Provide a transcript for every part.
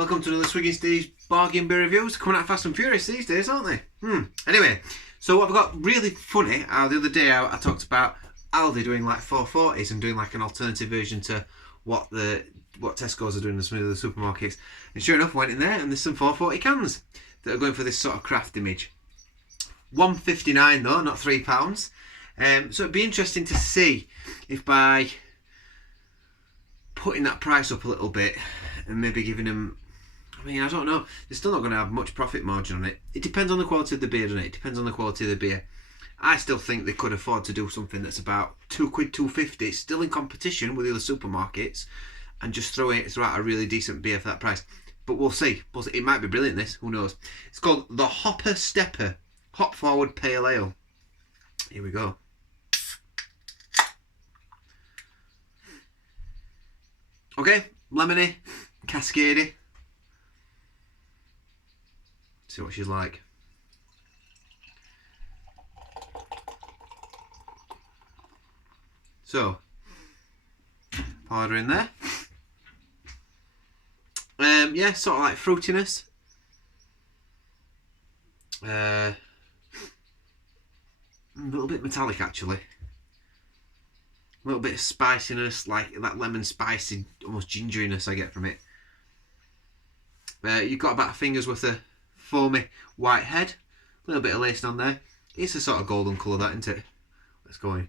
Welcome to another Swiggy Steve's bargain beer reviews. Coming out fast and furious these days, aren't they? Anyway, so what I've got really funny, the other day I talked about Aldi doing like 440s and doing like an alternative version to what Tesco's are doing in some of the supermarkets. And sure enough, I went in there and there's some 440 cans that are going for this sort of craft image. £1.59 though, not £3. So it'd be interesting to see if by putting that price up a little bit and maybe giving them, I mean, I don't know, they're still not going to have much profit margin on it. It depends on the quality of the beer, doesn't it? It depends on the quality of the beer. I still think they could afford to do something that's about £2, £2.50, still in competition with the other supermarkets, and just throw out a really decent beer for that price. But we'll see. It might be brilliant, this. Who knows? It's called the Hopper Stepper Hop Forward Pale Ale. Here we go. Okay, lemony, cascadey. See what she's like. So, powder in there. Yeah, sort of like fruitiness. A little bit metallic actually. A little bit of spiciness, like that lemon spicy, almost gingeriness I get from it. You've got about a finger's worth of foamy white head. A little bit of lacing on there. It's a sort of golden colour, that, isn't it? Let's go in.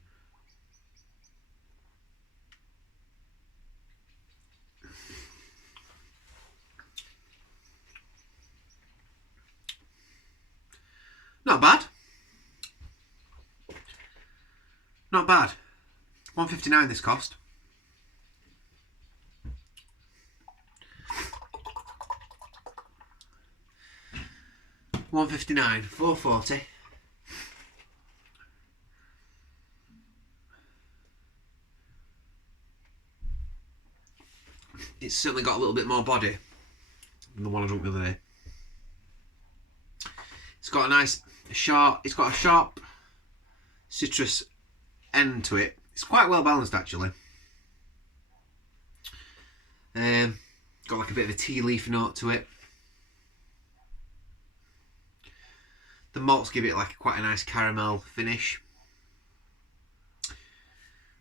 Not bad. Not bad. £1.59 this cost. £1.59, £4.40. It's certainly got a little bit more body than the one I drank the other day. It's got a nice sharp citrus end to it. It's quite well balanced actually. Got like a bit of a tea leaf note to it. The malts give it like quite a nice caramel finish. What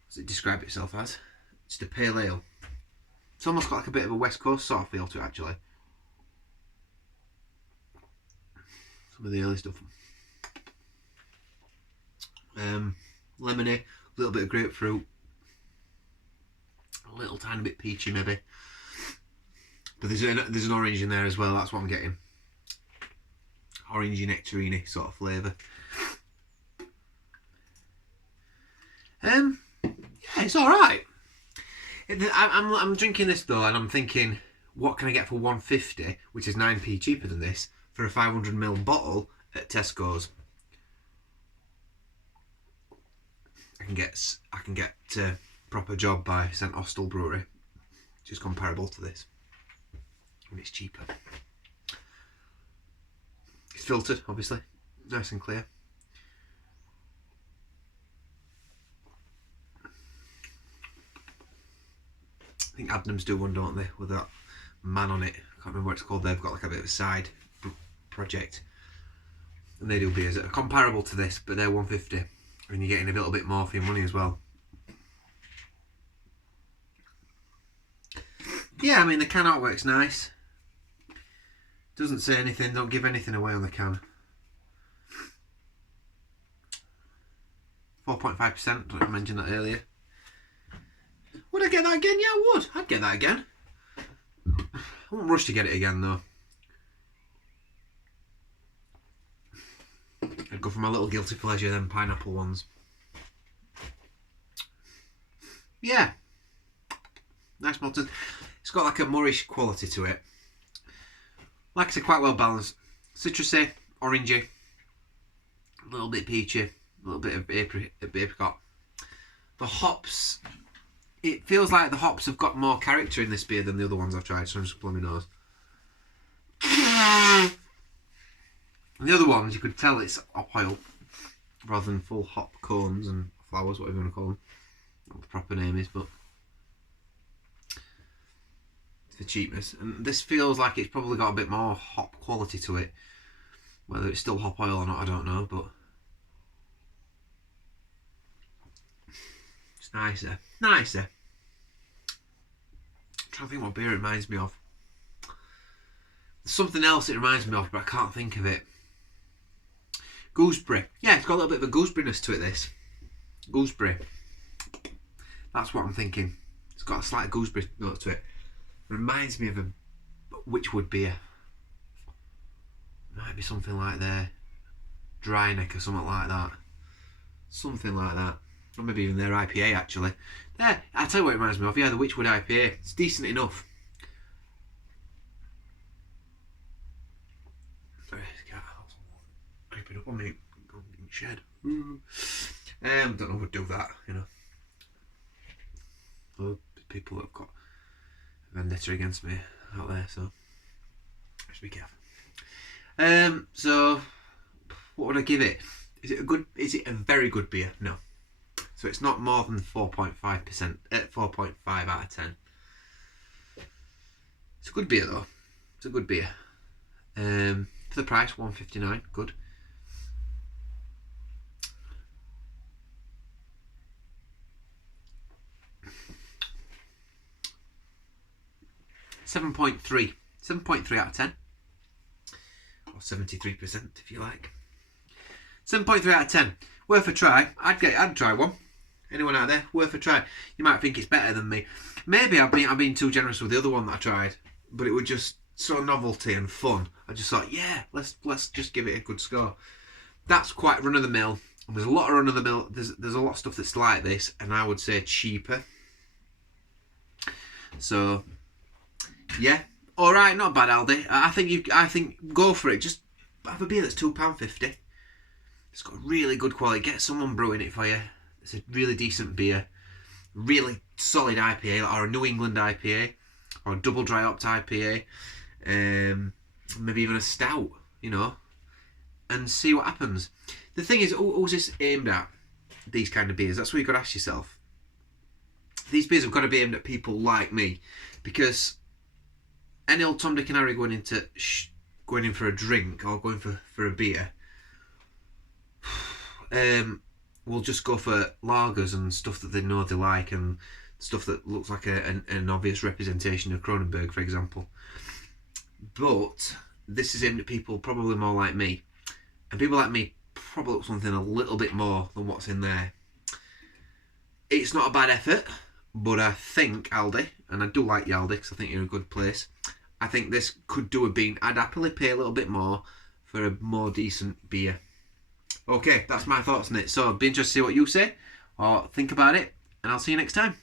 does it describe itself as? It's the pale ale. It's almost got like a bit of a West Coast sort of feel to it actually. Some of the early stuff. Lemony, a little bit of grapefruit, a little tiny bit peachy maybe. But there's an orange in there as well, that's what I'm getting. Orangey nectarine sort of flavour. Yeah, it's alright. I'm drinking this though and I'm thinking, what can I get for £1.50, which is 9p cheaper than this, for a 500ml bottle at Tesco's? I can get Proper Job by St Austell Brewery, which is comparable to this, and it's cheaper. It's filtered, obviously, nice and clear. I think Adnams do one, don't they, with that man on it. I can't remember what it's called. They've got like a bit of a side project, and they do beers that are comparable to this, but they're £1.50, and you're getting a little bit more for your money as well. Yeah, I mean the can artwork's nice. Doesn't say anything, don't give anything away on the can. 4.5%, don't I mention that earlier. Would I get that again? Yeah, I would. I'd get that again. I won't rush to get it again though. I'd go for my little guilty pleasure, them pineapple ones. Yeah. Nice malted. It's got like a Moorish quality to it. Like I said, quite well balanced. Citrusy, orangey, a little bit peachy, a little bit of apricot. The hops, it feels like the hops have got more character in this beer than the other ones I've tried, so I'm just blowing my nose. And the other ones, you could tell it's hop oil rather than full hop cones and flowers, whatever you want to call them. Not what the proper name is, but for cheapness. And this feels like it's probably got a bit more hop quality to it. Whether it's still hop oil or not, I don't know, but it's nicer. Nicer. I'm trying to think what beer it reminds me of. There's something else it reminds me of, but I can't think of it. Gooseberry. Yeah, it's got a little bit of a gooseberryness to it, this. Gooseberry. That's what I'm thinking. It's got a slight gooseberry note to it. Reminds me of a Witchwood beer. Might be something like their Dry Neck or something like that. Something like that. Or maybe even their IPA, actually. There, I'll tell you what it reminds me of. Yeah, the Witchwood IPA. It's decent enough. Sorry, creeping up on me. Getting shed. Don't know who would do that, you know. Well, people that have got a vendetta against me out there, so just be careful. So what would I give it? Is it a very good beer? No. So it's not more than 4.5%, 4.5 out of 10. It's a good beer though. It's a good beer. For the price, $1.59, good. $7.3 out of 10. Or 73% if you like. 7.3 out of 10. Worth a try. I'd try one. Anyone out there? Worth a try. You might think it's better than me. Maybe I've been too generous with the other one that I tried, but it was just so novelty and fun. I just thought, yeah, let's just give it a good score. That's quite run of the mill. There's a lot of run of the mill. There's a lot of stuff that's like this, and I would say cheaper. So yeah, all right, not bad, Aldi. I think go for it. Just have a beer that's £2.50. It's got really good quality. Get someone brewing it for you. It's a really decent beer, really solid IPA, or a New England IPA, or a double dry hopped IPA, maybe even a stout, you know, and see what happens. The thing is, who's this aimed at? These kind of beers. That's what you've got to ask yourself. These beers have got to be aimed at people like me, because any old Tom, Dick and Harry going in for a drink or going for a beer, will just go for lagers and stuff that they know they like, and stuff that looks like an obvious representation of Kronenberg, for example. But this is aimed at people probably more like me, and people like me probably look something a little bit more than what's in there. It's not a bad effort, but I think Aldi, and I do like the Aldi because I think you're in a good place, I think this could do a bean. I'd happily pay a little bit more for a more decent beer. Okay, that's my thoughts on it. So be interested to see what you say or think about it, and I'll see you next time.